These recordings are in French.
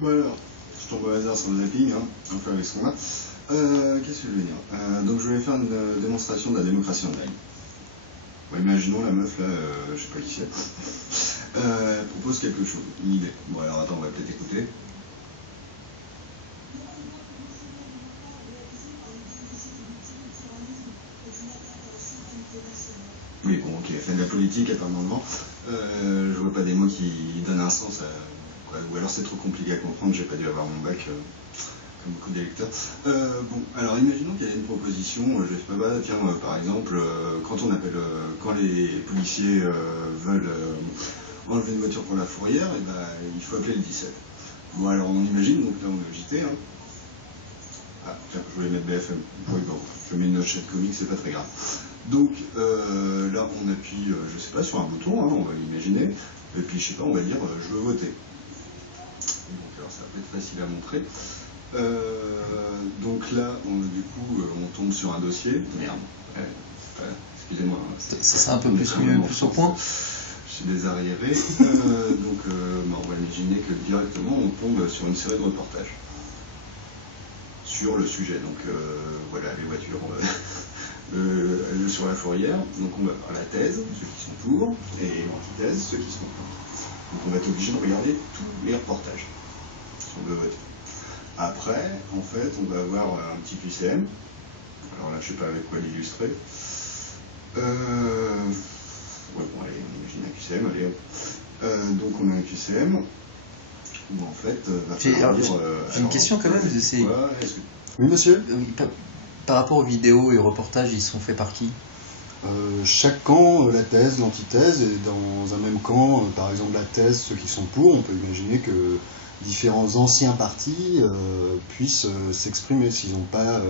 Bon alors, je tombe au hasard sur le zapping, hein, on fait avec ce qu'on a. Qu'est-ce que je veux dire donc je vais faire une démonstration de la démocratie online. Bon, imaginons la meuf là, je sais pas qui c'est, elle propose quelque chose, une idée. Bon alors attends, on va peut-être écouter. Oui, bon, ok, elle fait de la politique, apparemment. Je vois pas des mots qui donnent un sens à... Ou alors c'est trop compliqué à comprendre, j'ai pas dû avoir mon bac, comme beaucoup d'électeurs. Bon, alors imaginons qu'il y a une proposition, je sais pas, tiens, par exemple, quand les policiers veulent enlever une voiture pour la fourrière, et ben, il faut appeler le 17. Bon, alors on imagine, donc là on est au JT, hein. Ah, tiens, je voulais mettre BFM. Oui, bon, je mets une note chat comique, c'est pas très grave. Donc là, on appuie, je sais pas, sur un bouton, hein, on va l'imaginer, et puis je sais pas, on va dire je veux voter. Donc alors ça peut être facile à montrer. Donc là, du coup, on tombe sur un dossier. Merde, excusez-moi. C'est un peu plus au point. Je suis désarriéré. Donc on va imaginer que directement, on tombe sur une série de reportages sur le sujet. Donc voilà, les voitures sur la fourrière. Donc on va voir la thèse, ceux qui sont pour, et l'antithèse, ceux qui sont contre. Donc on va être obligé de regarder tous les reportages si on veut voter. Après, en fait, on va avoir un petit QCM. Alors là, je sais pas avec quoi l'illustrer. Ouais, bon, allez, on imagine un QCM, allez. Donc on a un QCM où en fait, va falloir dire... J'ai une question quand même, Oui, monsieur. Par rapport aux vidéos et aux reportages, ils sont faits par qui? Chaque camp, la thèse, l'antithèse, et dans un même camp, par exemple la thèse, ceux qui sont pour, on peut imaginer que différents anciens partis puissent s'exprimer s'ils n'ont pas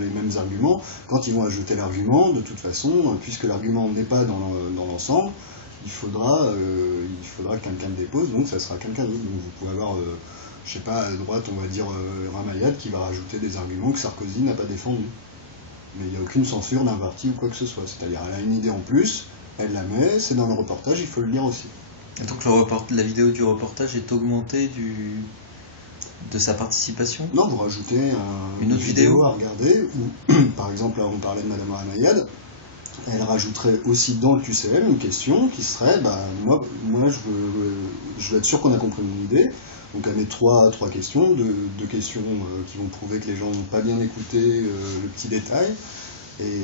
les mêmes arguments. Quand ils vont ajouter l'argument, de toute façon, puisque l'argument n'est pas dans l'ensemble, il faudra que quelqu'un le dépose, donc ça sera quelqu'un d'autre. Donc vous pouvez avoir, je sais pas, à droite, on va dire Ramayad qui va rajouter des arguments que Sarkozy n'a pas défendus. Mais il n'y a aucune censure d'un parti ou quoi que ce soit. C'est-à-dire, elle a une idée en plus, elle la met, c'est dans le reportage, il faut le lire aussi. Et donc la vidéo du reportage est augmentée de sa participation? Non, vous rajoutez une autre vidéo à regarder, où, par exemple, là on parlait de Madame Ramayad, elle rajouterait aussi dans le QCM une question qui serait, moi je veux être sûr qu'on a compris mon idée. Donc elle met trois questions, deux questions qui vont prouver que les gens n'ont pas bien écouté le petit détail, et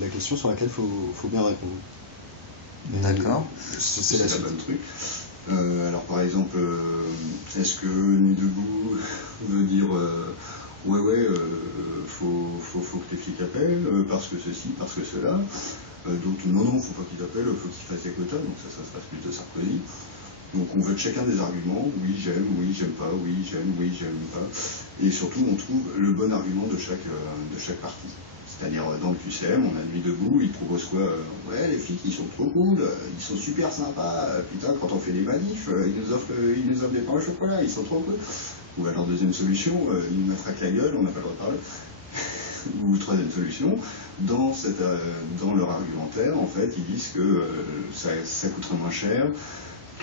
la question sur laquelle il faut bien répondre. D'accord. C'est la bonne truc. Alors par exemple, est-ce que Nuit debout veut dire faut que tes flics appellent, parce que ceci, parce que cela. Donc non, faut pas qu'ils appellent, faut qu'ils fassent des quotas, donc ça se passe plutôt Sarkozy. Donc on vote chacun des arguments, oui j'aime pas, oui j'aime pas, et surtout on trouve le bon argument de chaque parti. C'est-à-dire dans le QCM, on a Nuit debout, ils proposent quoi ouais, les flics ils sont trop cool, ils sont super sympas, putain quand on fait des manifs, ils nous offrent des pains au chocolat, ils sont trop cool. Ou alors deuxième solution, ils nous matraquent la gueule, on n'a pas le droit de parler. Ou troisième solution, dans leur argumentaire, en fait, ils disent que ça coûterait moins cher,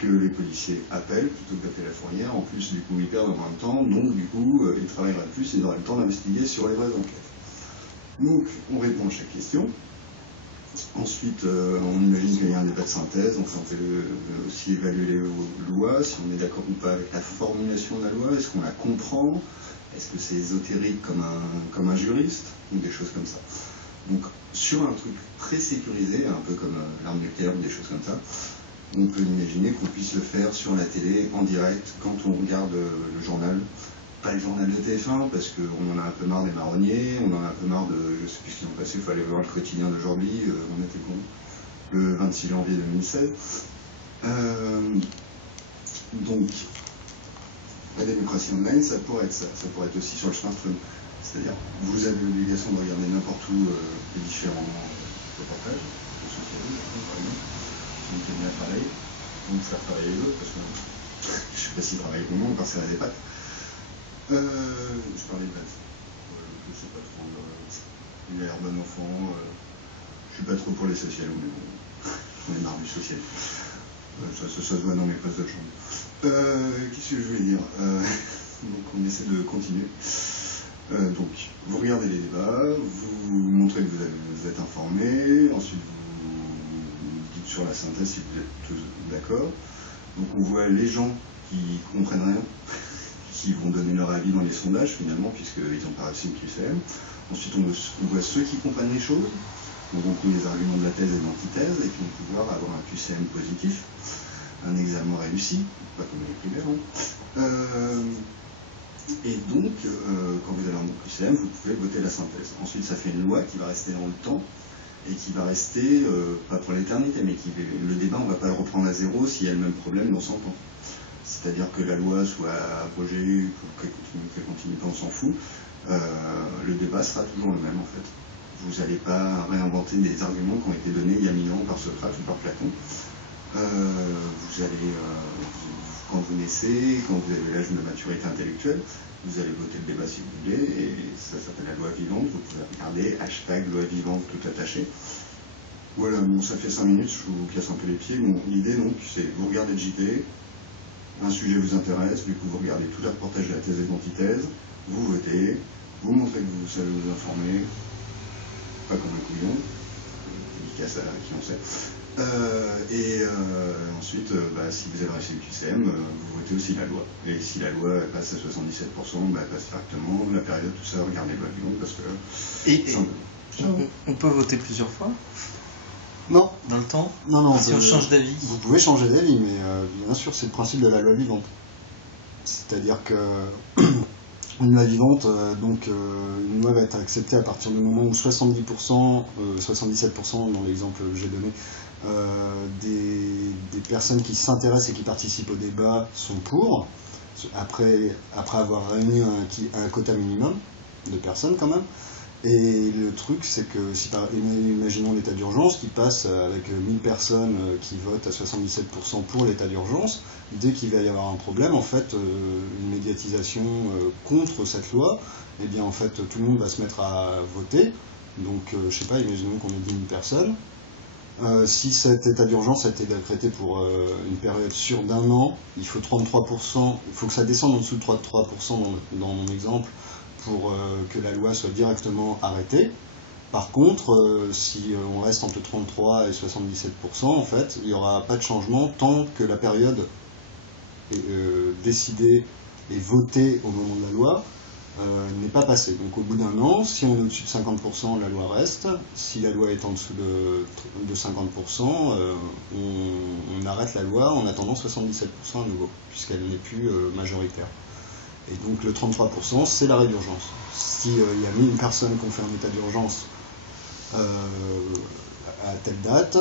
que les policiers appellent plutôt que d'appeler la fourrière. En plus, du coup, ils perdent en même temps, donc du coup, ils travailleraient plus et ils auraient le temps d'investiguer sur les vraies enquêtes. Donc, on répond à chaque question. Ensuite, on imagine qu'il y a un débat de synthèse, donc on peut aussi évaluer les lois, si on est d'accord ou pas avec la formulation de la loi, est-ce qu'on la comprend, est-ce que c'est ésotérique comme un juriste, ou des choses comme ça. Donc, sur un truc très sécurisé, un peu comme l'arme nucléaire ou des choses comme ça, on peut imaginer qu'on puisse le faire sur la télé, en direct, quand on regarde le journal. Pas le journal de TF1, parce qu'on en a un peu marre des marronniers, on en a un peu marre de, je sais plus ce qu'ils ont passé, il faut aller voir le quotidien d'aujourd'hui, on était con, le 26 janvier 2016. Donc, la démocratie online, ça pourrait être ça, ça pourrait être aussi sur le smartphone. C'est-à-dire, vous avez l'obligation de regarder n'importe où les différents reportages, de socialisme, par exemple, si vous tenez l'appareil, donc faire travailler l'autre, parce que je ne sais pas s'ils travaillent pour moi, on part à des pattes. Je parlais de base. Je sais pas trop. Il a l'air bon enfant. Je suis pas trop pour les sociales, mais bon. J'en ai marre du social. Ça se voit dans mes postes de chambre. Qu'est-ce que je voulais dire donc on essaie de continuer. Donc vous regardez les débats, vous montrez que vous êtes informé, ensuite vous dites sur la synthèse si vous êtes tous d'accord. Donc on voit les gens qui comprennent rien, qui vont donner leur avis dans les sondages finalement, puisqu'ils n'ont pas réussi le QCM. Ensuite on voit ceux qui comprennent les choses, donc on trouve les arguments de la thèse et de l'antithèse, et qui vont pouvoir avoir un QCM positif, un examen réussi, pas comme les primaires. Et donc, quand vous avez un bon QCM, vous pouvez voter la synthèse. Ensuite, ça fait une loi qui va rester dans le temps et qui va rester, pas pour l'éternité, mais le débat, on ne va pas le reprendre à zéro s'il y a le même problème dans 100 ans. C'est-à-dire que la loi soit abrogée, qu'elle continue pas, on s'en fout. Le débat sera toujours le même, en fait. Vous n'allez pas réinventer des arguments qui ont été donnés il y a 1000 ans par Socrate ou par Platon. Vous allez, quand vous naissez, quand vous avez l'âge de maturité intellectuelle, vous allez voter le débat si vous voulez, et ça s'appelle la loi vivante. Vous pouvez regarder #loi vivante tout attaché. Voilà, bon, ça fait 5 minutes, je vous casse un peu les pieds. Bon, l'idée donc, c'est vous regardez le JT, un sujet vous intéresse, du coup vous regardez tout le reportage de la thèse et de l'antithèse, vous votez, vous montrez que vous savez vous informer, pas comme un couillon, qui casse à qui on sait. Ensuite, si vous avez réussi le QCM, vous votez aussi la loi. Et si la loi passe à 77%, elle passe directement. La période, tout ça, regardez le loi vivante parce que... On peut voter plusieurs fois Non. dans le temps? Non, si on change d'avis? Vous pouvez changer d'avis, mais bien sûr, c'est le principe de la loi vivante. C'est-à-dire que une loi vivante, une loi va être acceptée à partir du moment où 70%, 77% dans l'exemple que j'ai donné, des personnes qui s'intéressent et qui participent au débat sont pour, après avoir réuni un quota minimum de personnes quand même. Et le truc, c'est que si imaginons l'état d'urgence qui passe avec 1000 personnes qui votent à 77% pour l'état d'urgence, dès qu'il va y avoir un problème, en fait, une médiatisation contre cette loi, eh bien en fait tout le monde va se mettre à voter. Donc je sais pas, imaginons qu'on ait 10 000 personnes. Si cet état d'urgence a été décrété pour une période sûre d'1 an, il faut 33%, il faut que ça descende en dessous de 33% dans mon exemple, pour que la loi soit directement arrêtée. Par contre, si on reste entre 33 et 77%, en fait, il n'y aura pas de changement tant que la période décidée et votée au moment de la loi n'est pas passée. Donc au bout d'1 an, si on est au-dessus de 50%, la loi reste. Si la loi est en dessous de 50%, on arrête la loi en attendant 77% à nouveau, puisqu'elle n'est plus majoritaire. Et donc le 33%, c'est l'arrêt d'urgence. Si il y a 1000 personnes qui ont fait un état d'urgence à telle date,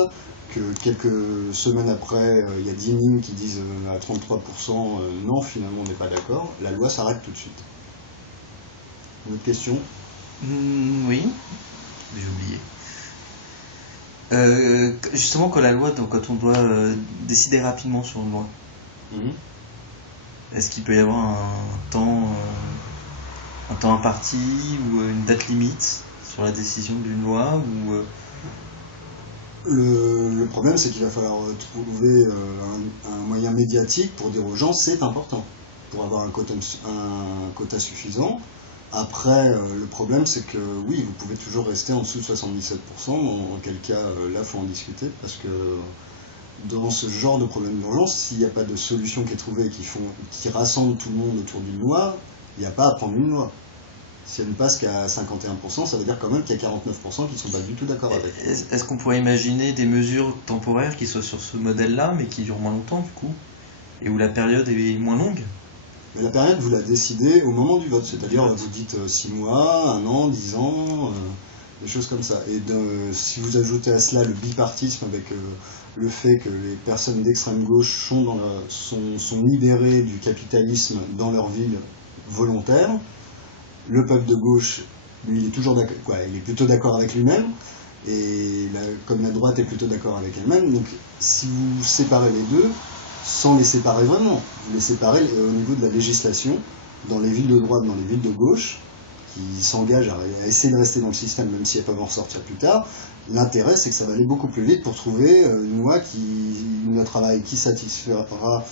que quelques semaines après, il y a 10 000 qui disent à 33% non, finalement on n'est pas d'accord, la loi s'arrête tout de suite. Une autre question? Oui, j'ai oublié. Justement, quand la loi, donc quand on doit décider rapidement sur une loi, est-ce qu'il peut y avoir un temps imparti ou une date limite sur la décision d'une loi ou Le problème, c'est qu'il va falloir trouver un moyen médiatique pour dire aux gens c'est important, pour avoir un quota suffisant. Après, le problème, c'est que oui, vous pouvez toujours rester en dessous de 77%, en quel cas, là, il faut en discuter, parce que dans ce genre de problème d'urgence, s'il n'y a pas de solution qui est trouvée qui rassemble tout le monde autour d'une loi, il n'y a pas à prendre une loi. Si elle ne passe qu'à 51%, ça veut dire quand même qu'il y a 49% qui ne sont pas du tout d'accord avec. Est-ce qu'on pourrait imaginer des mesures temporaires qui soient sur ce modèle-là, mais qui durent moins longtemps du coup, et où la période est moins longue? Mais la période, vous la décidez au moment du vote, c'est-à-dire vous dites 6 mois, 1 an, 10 ans, des choses comme ça. Et si vous ajoutez à cela le bipartisme avec le fait que les personnes d'extrême gauche sont libérées du capitalisme dans leur ville volontaire, le peuple de gauche, lui, il est toujours d'accord, il est plutôt d'accord avec lui-même, et comme la droite est plutôt d'accord avec elle-même, donc si vous séparez les deux, sans les séparer vraiment, vous les séparez au niveau de la législation, dans les villes de droite, dans les villes de gauche, qui s'engagent à essayer de rester dans le système, même si elles peuvent en ressortir plus tard. L'intérêt, c'est que ça va aller beaucoup plus vite pour trouver une loi qui satisfera